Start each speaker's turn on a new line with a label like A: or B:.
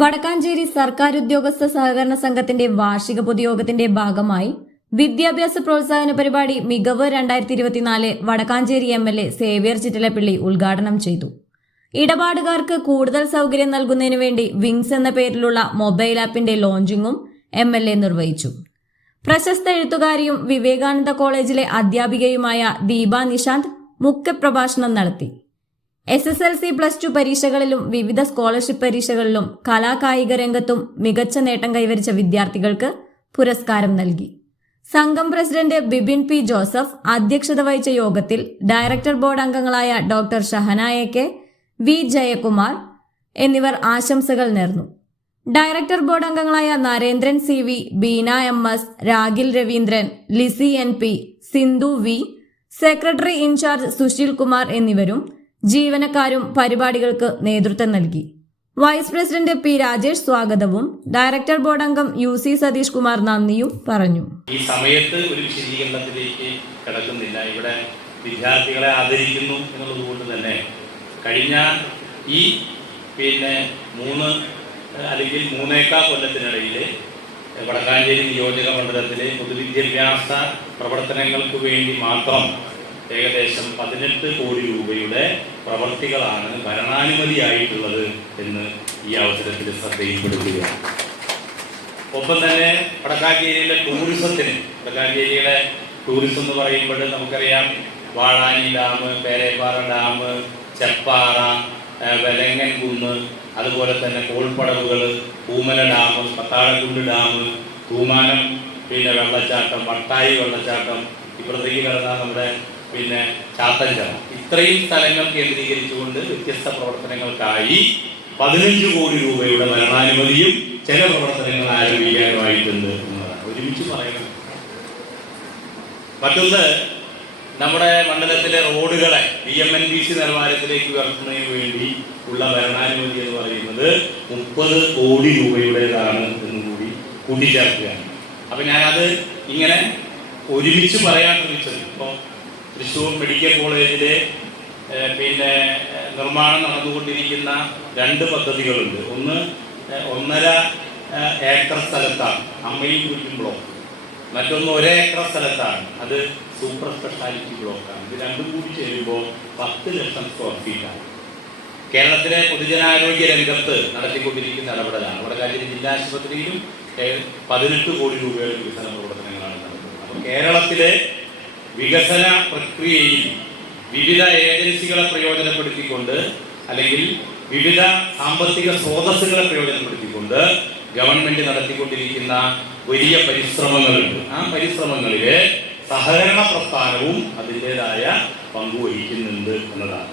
A: വടക്കാഞ്ചേരി സർക്കാർ ഉദ്യോഗസ്ഥ സഹകരണ സംഘത്തിന്റെ വാർഷിക പൊതുയോഗത്തിന്റെ ഭാഗമായി വിദ്യാഭ്യാസ പ്രോത്സാഹന പരിപാടി മികവ് രണ്ടായിരത്തി ഇരുപത്തിനാല് Vadakkanchery M L A Xavier Chittilappilly ഉദ്ഘാടനം ചെയ്തു. ഇടപാടുകാർക്ക് കൂടുതൽ സൗകര്യം നൽകുന്നതിനു വേണ്ടി വിങ്സ് എന്ന പേരിലുള്ള മൊബൈൽ ആപ്പിന്റെ ലോഞ്ചിങ്ങും എം എൽ എ നിർവഹിച്ചു. പ്രശസ്ത എഴുത്തുകാരിയും വിവേകാനന്ദ കോളേജിലെ അധ്യാപികയുമായ ദീപ നിശാന്ത് മുഖ്യപ്രഭാഷണം നടത്തി. S S L C plus two പരീക്ഷകളിലും വിവിധ സ്കോളർഷിപ്പ് പരീക്ഷകളിലും കലാകായിക രംഗത്തും മികച്ച നേട്ടം കൈവരിച്ച വിദ്യാർത്ഥികൾക്ക് പുരസ്കാരം നൽകി. സംഘം പ്രസിഡന്റ് ബിബിൻ പി ജോസഫ് അധ്യക്ഷത വഹിച്ച യോഗത്തിൽ ഡയറക്ടർ ബോർഡ് അംഗങ്ങളായ ഡോക്ടർ ഷഹനായ കെ വി ജയകുമാർ എന്നിവർ ആശംസകൾ നേർന്നു. ഡയറക്ടർ ബോർഡ് അംഗങ്ങളായ Narendran C V Beena M S Ragil Raveendran Lissy N P Sindhu V secretary in charge Susheel Kumar എന്നിവരും ജീവനക്കാരും പരിപാടികൾക്ക് നേതൃത്വം നൽകി. വൈസ് പ്രസിഡന്റ് പി രാജേഷ് സ്വാഗതവും ഡയറക്ടർ ബോർഡ് അംഗം യു സി സതീഷ് കുമാർ നന്ദിയും പറഞ്ഞു.
B: ഈ സമയത്ത് ഒരു വിശദീകരണത്തിലേക്ക് കിടക്കുന്നില്ല. ഇവിടെ വിദ്യാർത്ഥികളെ ആദരിക്കുന്നു എന്നുള്ളത് കൊണ്ട് തന്നെ കഴിഞ്ഞ ഈ പിന്നെ മൂന്ന് അല്ലെങ്കിൽ മൂന്നേക്കാ കൊല്ലത്തിനിടയിൽ വടക്കാഞ്ചേരി നിയോജക മണ്ഡലത്തിലെ പൊതുവിദ്യാഭ്യാസ പ്രവർത്തനങ്ങൾക്ക് വേണ്ടി മാത്രം ഏകദേശം പതിനെട്ട് കോടി രൂപയുടെ പ്രവർത്തികളാണ് ഭരണാനുമതിയായിട്ടുള്ളത് എന്ന് ഈ അവസരത്തിൽ ശ്രദ്ധയിൽപ്പെടുത്തുകയാണ് ഒപ്പം തന്നെ വടക്കാഞ്ചേരിയിലെ ടൂറിസത്തിന് വടക്കാഞ്ചേരിയിലെ ടൂറിസം എന്ന് പറയുമ്പോൾ നമുക്കറിയാം വാഴാനി ഡാം പേരേപ്പാറ ഡാം ചെപ്പാറ വെലങ്ങൻ കുന്ന് അതുപോലെ തന്നെ കോൾപ്പടവുകൾ പൂമല ഡാം പത്താഴക്കുണ്ട് ഡാം തൂമാനം പിന്നെ വെള്ളച്ചാട്ടം വട്ടായി വെള്ളച്ചാട്ടം ഇപ്പുറത്തേക്ക് കിടന്ന നമ്മുടെ പിന്നെ ചാത്തഞ്ചം. ഇത്രയും സ്ഥലങ്ങൾ കേന്ദ്രീകരിച്ചുകൊണ്ട് വ്യത്യസ്ത പ്രവർത്തനങ്ങൾക്കായി പതിനഞ്ച് കോടി രൂപയുടെ ഭരണാനുമതിയും ചില പ്രവർത്തനങ്ങൾ ആരംഭിക്കാനുമായിട്ടുണ്ട് എന്നതാണ്. ഒരുമിച്ച് പറയണം. മറ്റൊന്ന് നമ്മുടെ മണ്ഡലത്തിലെ റോഡുകളെ B M N B C നിലവാരത്തിലേക്ക് ഉയർത്തുന്നതിന് വേണ്ടി ഉള്ള ഭരണാനുമതി എന്ന് പറയുന്നത് മുപ്പത് കോടി രൂപയുടേതാണ് എന്ന് കൂടി കൂട്ടിച്ചേർക്കുകയാണ്. അപ്പൊ ഞാനത് ഇങ്ങനെ ഒരുമിച്ച് പറയാൻ ശ്രമിച്ചത്. ഇപ്പോൾ തൃശ്ശൂർ മെഡിക്കൽ കോളേജിലെ പിന്നെ നിർമ്മാണം നടന്നുകൊണ്ടിരിക്കുന്ന രണ്ട് പദ്ധതികളുണ്ട്. ഒന്ന് ഒന്നര ഏക്കർ സ്ഥലത്താണ് അമ്മയും കുറ്റും ബ്ലോക്ക്. മറ്റൊന്ന് ഒരേ ഏക്കർ സ്ഥലത്താണ് അത് സൂപ്പർ സ്പെഷ്യാലിറ്റി ബ്ലോക്കാണ്. ഇത് രണ്ടും കൂടി ചേരുമ്പോൾ പത്ത് ലക്ഷം സ്ക്വയർ ഫീറ്റാണ് കേരളത്തിലെ പൊതുജനാരോഗ്യ രംഗത്ത് നടത്തിക്കൊണ്ടിരിക്കുന്ന ഇടപെടലാണ് അവിടെ കാര്യം ജില്ലാ ആശുപത്രിയിലും പതിനെട്ട് കോടി രൂപയുടെ വികസന പ്രവർത്തനങ്ങളാണ് നടത്തുന്നത് അപ്പോൾ കേരളത്തിലെ വികസന പ്രക്രിയയിൽ വിവിധ ഏജൻസികളെ പ്രയോജനപ്പെടുത്തിക്കൊണ്ട് അല്ലെങ്കിൽ വിവിധ സാമ്പത്തിക സ്രോതസ്സുകളെ പ്രയോജനപ്പെടുത്തിക്കൊണ്ട് ഗവൺമെന്റ് നടത്തിക്കൊണ്ടിരിക്കുന്ന വലിയ പരിശ്രമങ്ങളുണ്ട്. ആ പരിശ്രമങ്ങളിലെ സഹകരണ പ്രസ്ഥാനവും അതിന്റെതായ പങ്കുവഹിക്കുന്നുണ്ട് എന്നതാണ്.